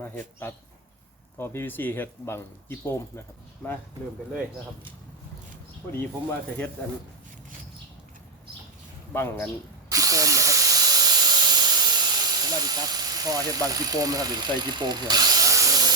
มาเห็ดตัดพอ PVC เห็ดบังกีโปมนะครับ มาเริ่มกันเลยนะครับพอดีผมว่าจะเห็ดอันบังอันกีโปมนะครับผมว่าดีครับพอเห็ดบังกีโปมนะครับเดี๋ยวใส่กีโปมเนี่ยครับอ่าเริ่มเลยนะครับ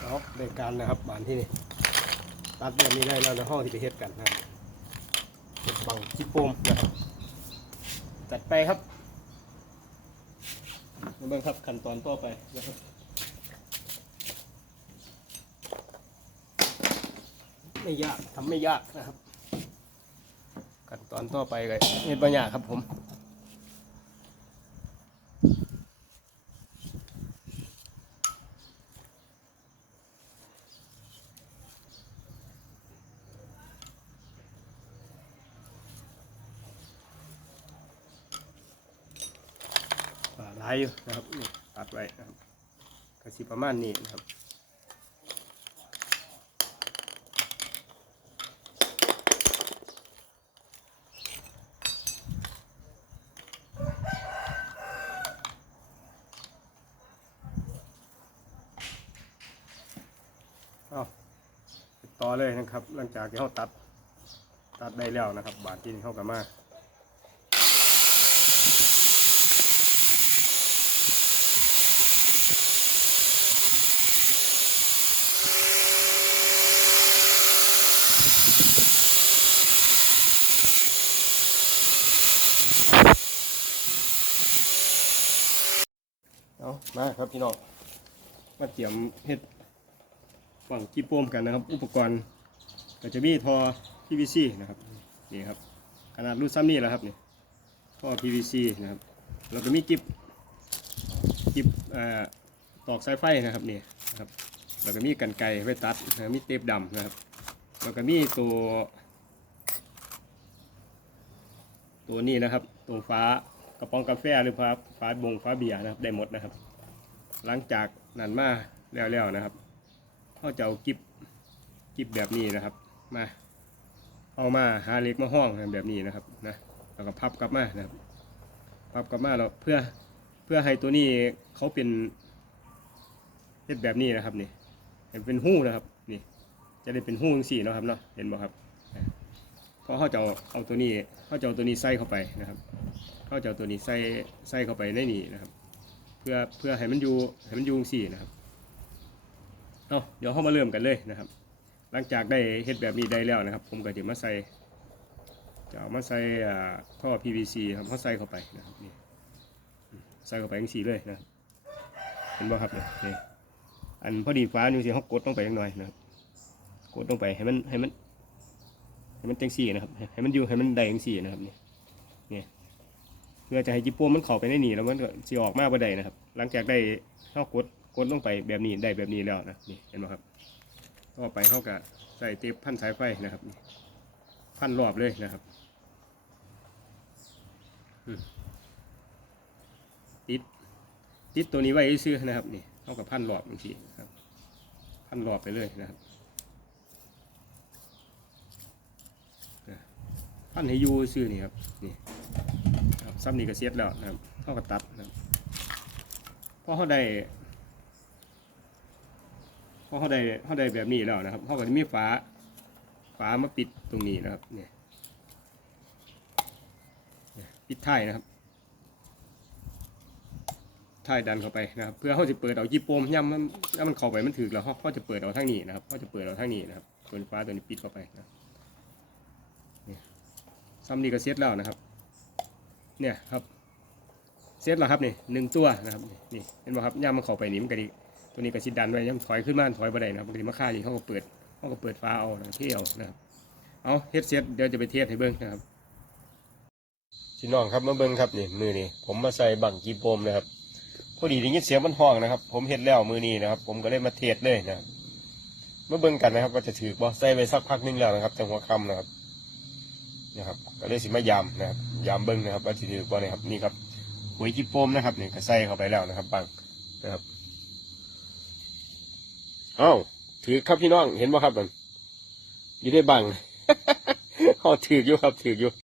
เอาในการนะครับบานที่นี่ตัดแบบนี้ได้แล้วในห้องที่ไปเฮ็ดกันนะครับบังจิโปมนะครับจัดไปครับมาเบิ่งครับขั้นตอนต่อไปนะครับไม่ยากทำไม่ยากนะครับ ขั้นตอนต่อไปก็เฮ็ดบางอย่างครับผม หลายอยู่นะครับนี่ตัดไว้นะครับกระสีประมาณนี้นะครับเอาต่อเลยนะครับ หลังจากที่เขาตัด ตัดได้แล้วนะครับ บาทที่เขากับมา มาครับพี่น้องมาเตรียมเฮ็ดฝั่งกีโปมกันนะครับ อุปกรณ์ก็จะมีท่อ PVC นะครับนี่ครับขนาดรูดซ้ำนี่แหละครับนี่ท่อ PVC นะครับแล้วก็มีกิบกิบตอกสายไฟนะครับนี่นะครับแล้วก็มีกันไกไว้ตัดนะมีเทปดำนะครับแล้วก็มีตัว ตัวนี้นะครับตัวฟ้ากระป๋องกาแฟหรือฟ้าฟ้าบงฟ้าเบียร์นะครับได้หมดนะครับ หลังจากนั้นมาแล้วๆนะครับเขาจะเอากิบกิบแบบนี้นะครับ มาเอามาหาเหล็กมาห้องแบบนี้นะครับนะแล้วก็พับกลับมานะครับพับกลับมาแล้วเพื่อเพื่อให้ตัวนี้เขาเป็นเฮ็ดแบบนี้นะครับนี่ให้เป็นหู้นะครับนี่ จะได้เป็นหู้จังสี่นะครับเนาะเห็นบ่ครับเพราะเขาจะเอาตัวนี้เขาจะเอาตัวนี้ใส่เข้าไปนะครับเขาจะเอาตัวนี้ใส่ใส่เข้าไปในนี่นะครับ เพื่อเพื่อให้มันอยู่ให้มันอยู่จังซี่นะครับเอาเดี๋ยวเข้ามาเริ่มกันเลยนะครับ หลังจากได้เฮ็ดแบบนี้ได้แล้วนะครับ ผมก็จะมาใส่จะเอามาใส่ท่อ PVC ครับเขาใส่เข้าไปนะครับนี่ใส่เข้าไปจังซี่เลยนะครับเห็นบ่ครับเนี่ยอันพอดีฟ้านี่สิเขากดลงไปจังหน่อยนะครับกดลงไปให้มันให้มันให้มันจังซี่นะครับให้มันอยู่ให้มันได้จังซี่นะครับนี่นี่เพื่อจะให้จิโป้มมันเข้าไปในนี่แล้วมันก็สิออกมาบ่ได้นะครับ หลังจากได้เฮากดกดลงไปแบบนี้ได้แบบนี้แล้วนะนี่เห็นบ่ครับต่อไปเฮาก็ใส่เทปพันสายไฟนะครับพันรอบเลยนะครับติดติดตัวนี้ไว้ซื่อนะครับนี่เฮากับพันรอบบางทีครับ พันรอบไปเลยนะครับพันให้ยูซื่อนี่ครับนี่ ซ้ำนี่ก็เสียดแล้วนะครับเท่ากับตัดนะครับพอเขาได้พอเขาได้เขาได้แบบนี้แล้วนะครับเขาก็จะมีฝาฝามาปิดตรงนี้นะครับเนี่ยปิดท้ายนะครับท้ายดันเข้าไปนะครับ เพื่อเขาจะเปิดเอาจีโปมย่ำมันย่ำมันเข้าไปมันถึกแล้วเขาเขาจะเปิดเอาทางนี้นะครับเขาจะเปิดเอาทางนี้นะครับตัวฟ้าตัวนี้ปิดเข้าไปนะซ้ำนี่ก็เซตแล้วนะครับ เนี่ยครับเซตแล้วครับนี่หนึ่งตัวนะครับนี่เห็นไหมครับย่ามมันเข้าไปนี่มันก็ดีตัวนี้ก็สิดดันไว้ย่ามถอยขึ้นมาถอยไปได้นะครับบางทีมาค่านี่เขาก็เปิดเขาก็เปิดฟ้าเอาเที่ยวนะครับเอาเฮ็ดเซตเดี๋ยวจะไปเทสให้เบิ้งนะครับพี่น้องครับมาเบิ้งครับนี่มือนี่ผมมาใส่บังกีโปมนะครับพอดีได้ยินเสียงมันห้องนะครับ ผมเฮ็ดแล้วมือนี้นะครับ ผมก็เลยมาเทสเลยนะมาเบิ้งกันนะครับว่าจะถือบ่ใส่ไปสักพักหนึงแล้วนะครับจังหัวค่ำนะครับนะครับ ก็เลยสิมายามนะครับ ยามเบิ้งนะครับว่าสิถือบ่นะครับนี่ครับหวยจิโปมนะครับนี่ก็ใส่เข้าไปแล้วนะครับบังนะครับเอ้าถือครับพี่น้องเห็นบ่ครับมันอยู่ในบังเขาถืออยู่ครับถืออยู่